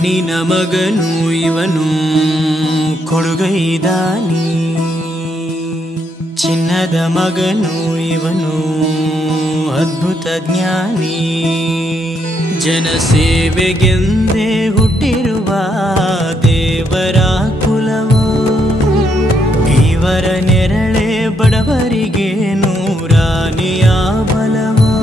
ಮಣ್ಣಿನ ಮಗನು ಇವನು ಕೊಡುಗೈದಾನಿ, ಚಿನ್ನದ ಮಗನು ಇವನು ಅದ್ಭುತ ಜ್ಞಾನಿ. ಜನಸೇವೆಗೆಂದೇ ಹುಟ್ಟಿರುವ ದೇವರ ಕುಲವೋ, ಇವರ ನೆರಳೆ ಬಡವರಿಗೆ ನೂರಾನೆಯ ಬಲವೋ.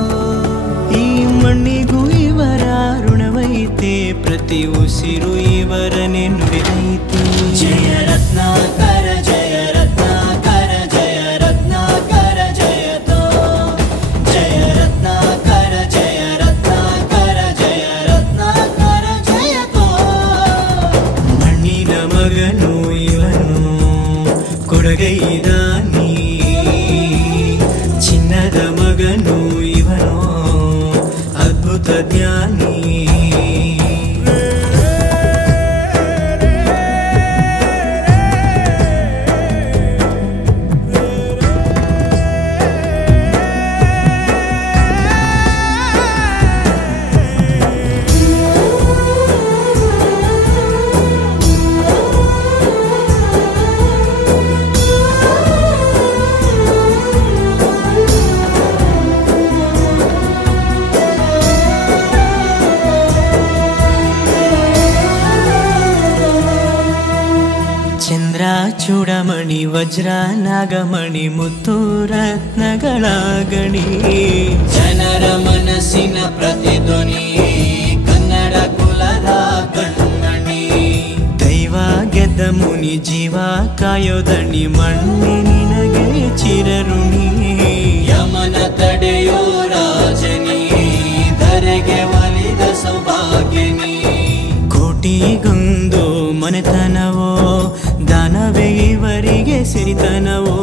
ಈ ಮಣ್ಣಿಗೂ ಇವರ ಋಣವೈತೆ, ಪ್ರತಿ ಉಸಿರು ಇವರನೆ ನುಡಿದೈತೆ. ಜಯ ರತ್ನಾಕರ ಜಯ ರತ್ನಾಕರ ಜಯ ರತ್ನಾಕರ ಜಯತೋ, ಜಯ ರತ್ನಾಕರ ಜಯ ರತ್ನಾಕರ ಜಯ ರತ್ನಾಕರ ಜಯತೋ. ಮಣ್ಣಿನ ಮಗನು ಇವನು ಕೊಡುಗೈದಾನಿ, ಚಿನ್ನದ ಮಗನು ಇವನು ಅದ್ಭುತ ಜ್ಞಾನಿ. ಚಂದ್ರ ಚೂಡಮಣಿ ವಜ್ರ ನಾಗಮಣಿ ಮುತ್ತು ರತ್ನಗಳ ಗಣಿ, ಜನರ ಮನಸ್ಸಿನ ಪ್ರತಿಧ್ವನಿ ಕನ್ನಡ ಕುಲದ ಕಣ್ಮಣಿ. ದೈವ ಗೆದ್ದ ಮುನಿ ಜೀವ ಕಾಯೋದಣಿ, ಮಣ್ಣಿ ನಿನಗೆ ಚಿರಋಣಿ. ಯಮನ ತಡೆಯೋ ರಾಜನಿ, ಧರೆಗೆ ಒಲಿದ ಸೌಭಾಗ್ಯನಿ. ಕೋಟಿಗೊಂದು ಮನೆತನವೋ, ದಾನವೇ ಇವರಿಗೆ ಸಿರಿತನವೋ.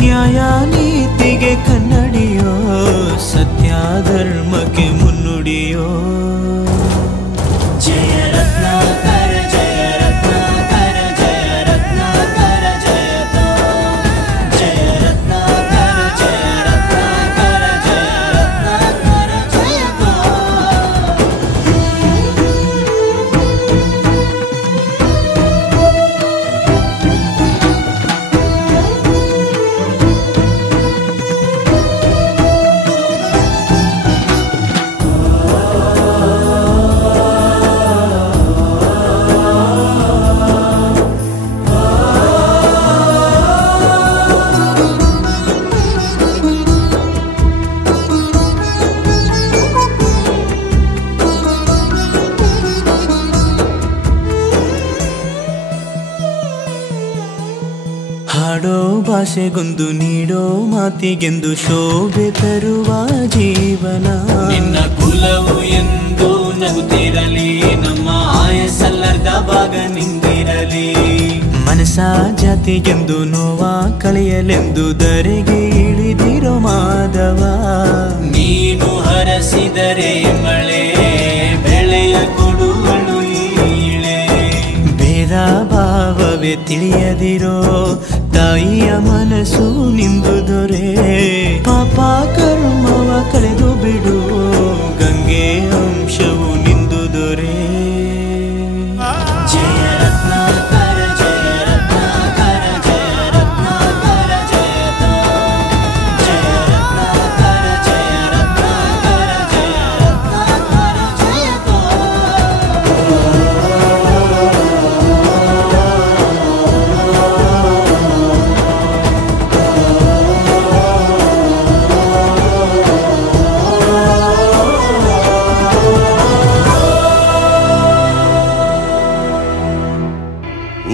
ನ್ಯಾಯ ನೀತಿಗೆ ಕನ್ನಡಿಯೋ, ಸತ್ಯ ಧರ್ಮಕ್ಕೆ ಮುನ್ನುಡಿಯೋ. ಜಯ ರತ್ನಾಕರ ಜಯ ರತ್ನಾಕರ ಜಯ ರತ್ನಾಕರ ಜಯತೋ, ಜಯ ರತ್ನಾಕರ ಜಯ ರತ್ನಾಕರ ಜಯ ರತ್ನಾಕರ ಜಯತೋ. ಹಾಡೋ ಭಾಷೆಗೊಂದು ನೀಡೋ ಮಾತಿಗೆಂದು ಶೋಭೆ ತರುವ ಜೀವನ. ನಿನ್ನ ಕುಲವು ಎಂದು ನಗುತ್ತಿರಲಿ, ನಮ್ಮ ಆಯಸ್ಸಲ್ಲರ್ಧ ಭಾಗ ನಿಂದಿರಲಿ. ಮನಸ ಜಾತಿಗೆಂದು ನೋವ ಕಳೆಯಲೆಂದು ಧರೆಗೆ ಇಳಿದಿರೋ ಮಾಧವ. ನೀನು ಹರಸಿದರೆ ಮಳೆ ಬೆಳೆಯ ಕೊಡುವಳು ಈಳೆ. ಭೇದ ಭಾವವೇ ತಿಳಿಯದಿರೋ ತಾಯಿಯ ಮನಸ್ಸು ನಿಂದು ದೊರೆ. ಪಾಪ ಕರ್ಮವ ಕಳೆದು ಬಿಡು, ಗಂಗೆ ಅಂಶವು ನಿಂದು ದೊರೆ. ಜಯ ರತ್ನಾಕರ ಜಯ ರತ್ನಾಕರ ಜಯ ರತ್ನಾಕರ ಜಯತೋ, ಜಯ ರತ್ನಾಕರ ಜಯ ರತ್ನಾಕರ ಜಯ ರತ್ನಾಕರ ಜಯತೋ.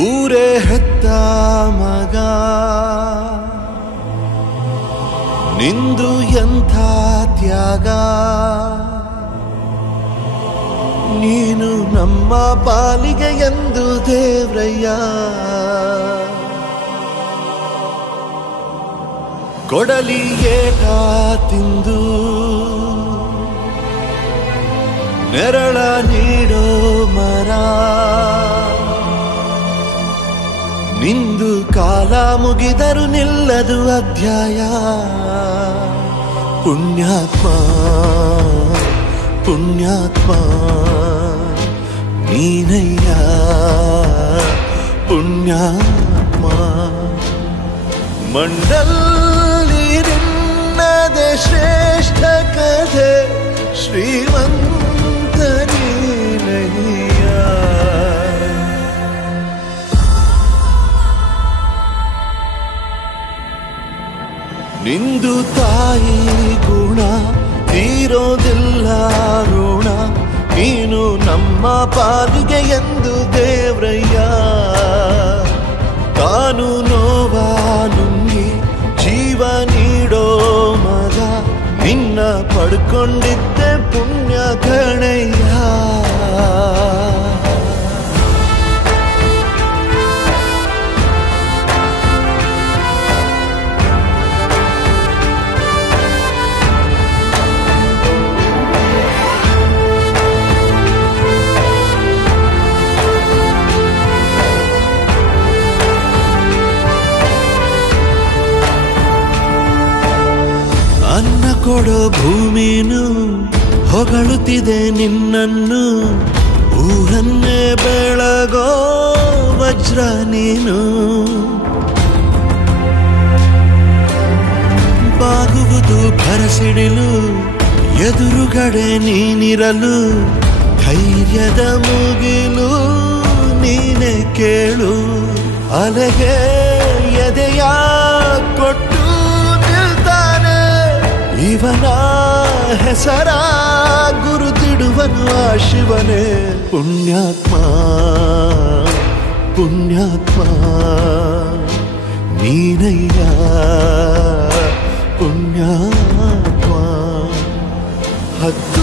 ಊರೇ ಹೆತ್ತ ಮಗ ನಿಂದು ಎಂಥ ತ್ಯಾಗ, ನೀನು ನಮ್ಮ ಪಾಲಿಗೆ ಎಂದು ದೇವ್ರಯ್ಯ. ಕೊಡಲಿ ಏಟ ತಿಂದು ನೆರಳ ನೀಡೋ ಮರ, ನಿಂದು ಕಾಲ ಮುಗಿದರು ನಿಲ್ಲದು ಅಧ್ಯಾಯ. ಪುಣ್ಯಾತ್ಮ ಪುಣ್ಯಾತ್ಮ ನೀನಯ್ಯ ಪುಣ್ಯಾತ್ಮ. ಮಂಡಲ್ಲಿ ನಿನ್ನದೆ ಶ್ರೇಷ್ಠ ಕಥೆ ಶ್ರೀಮಂತ ನೀನಯ್ಯ. ನಿಂದು ತಾಯಿ ಗುಣ ತೀರೋದಿಲ್ಲ ಋಣ, ನೀನು ನಮ್ಮ ಪಾಲಿಗೆ ಎಂದು ದೇವ್ರಯ್ಯ. ತಾನು ನೋವಾ ನುಂಗಿ ಜೀವ ನೀಡೋ ಮಗ, ನಿನ್ನ ಪಡ್ಕೊಂಡಿದ್ದೆ ಪುಣ್ಯ ಕಣಯ್ಯ. ಅನ್ನ ಕೊಡೋ ಭೂಮಿನು ಹೊಗಳುತ್ತಿದೆ ನಿನ್ನನ್ನು, ಊರನ್ನೇ ಬೆಳಗೋ ವಜ್ರ ನೀನು. ಬಾಗುವುದು ಭರಸಿಡಿಲು ಎದುರುಗಡೆ ನೀನಿರಲು, ಧೈರ್ಯದ ಮುಗಿಲು ನೀನೆ ಕೇಳು. ಅಲೆಗೆ ಎದೆಯ ಕೊಟ್ಟು ಇವನ ಹೆಸರ ಗುರುತಿಡುವನು ಆ ಶಿವನೇ. ಪುಣ್ಯಾತ್ಮ ಪುಣ್ಯಾತ್ಮ ನೀನಯ್ಯ ಪುಣ್ಯಾತ್ಮ. ಹತ್ತು